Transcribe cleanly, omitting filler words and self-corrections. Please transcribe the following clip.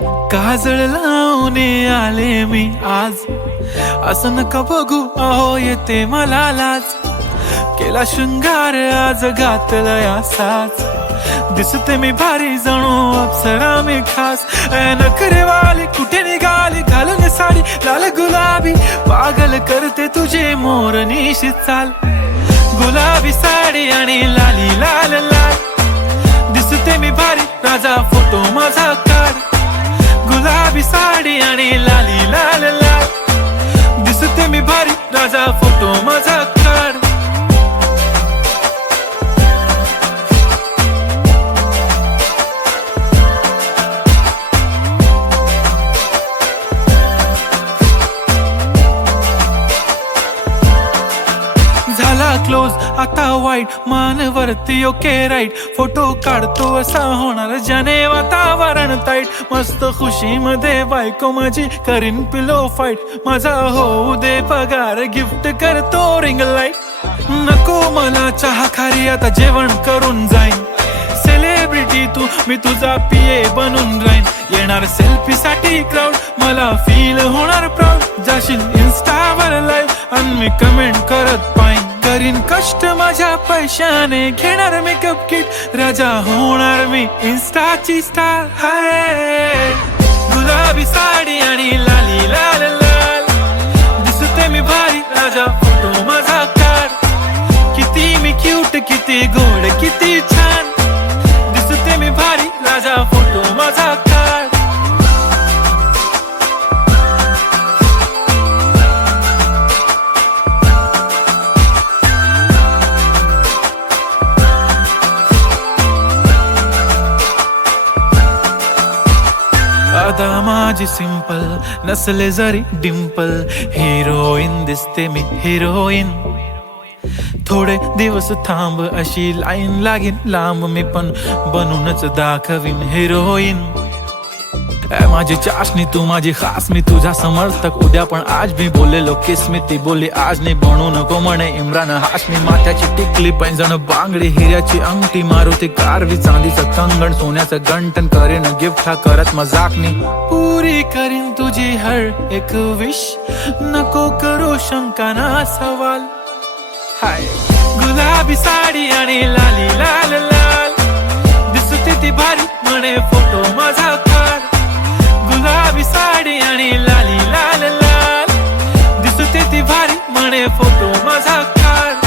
काजळ लावून आले मी आज, असं नका बघू अहो येते मला लाज. केला शृंगार आज घातलाय असाच, दिसते मी भारी जणू अप्सरा मी खास. नखरेवाली कुठे निघाली घालून साडी लाल गुलाबी, पागल करते तुझे मोरनीशी चाल. गुलाबी साडी आणि लाली लाल लाल, दिसते मी भारी राजा फोटो माझा काढ. गुलाबी साडी आणि लाली लाल लाल, दिसते मी भारी राजा फोटो माझा काढ. झाला क्लोज आता वाईट, मानवरती ओके राईट. फोटो काढतो असा होणार ज्याने वातावरण ताईट. मस्त खुशी मध्ये बायको माझी करीन पिलो फाईट. माझा होऊ दे पगार गिफ्ट करतो रिंग लाईट. नको मला चहा खारी आता जेवण करून जाईन. सेलिब्रिटी तू मी तुझा पिये बनून राहीन. येणार सेल्फी साठी क्राऊड मला फील होणार प्राऊड. जाशील इन्स्टावर लाईव्ह आणि मी कमेंट करत पाईन. करीन कष्ट माझ्या पैशाने घेणार मेकअप किट. राजा होणार मी इन्स्टाची स्टार. हाय गुलाबी साडी आणि लाली लाल लाल, दिसते मी भारी राजा फोटो माझा काढ. किती मी क्यूट किती गोड किती छान, दिसते मी भारी राजा फोटो माझा काढ. आता माझी सिंपल नसले जरी डिंपल, हिरोईन दिसते मी हिरोईन. थोडे दिवस थांब अशी लाईन लागेल लांब, मी पण बनूनच दाखवीन हिरोईन. माझी चाशनी तू माझी खास, मी तुझा समर्थक उद्या पण आज मी बोलेलो किस मी. ती बोली आज नाही बनू नको म्हणे इम्रान हाशमी. माथ्याची टिकली पैंजण बांगडी हिऱ्याची अंगठी, मारुती कारवी चांदीचं कंगण सोन्याचं गंटन. करीन गिफ्ट हा करत मजाकनी, पुरी करीन तुझी हर एक विश. नको करू शंका ना सवाल. हाय गुलाबी साडी आणि लाली लाल लाल, दिसते ती भारी म्हणे फोटो माझा काढ. गुलाबी साडी आणि लाली लाल लाल, दिसते ती भारी म्हणे फोटो माझा काढ.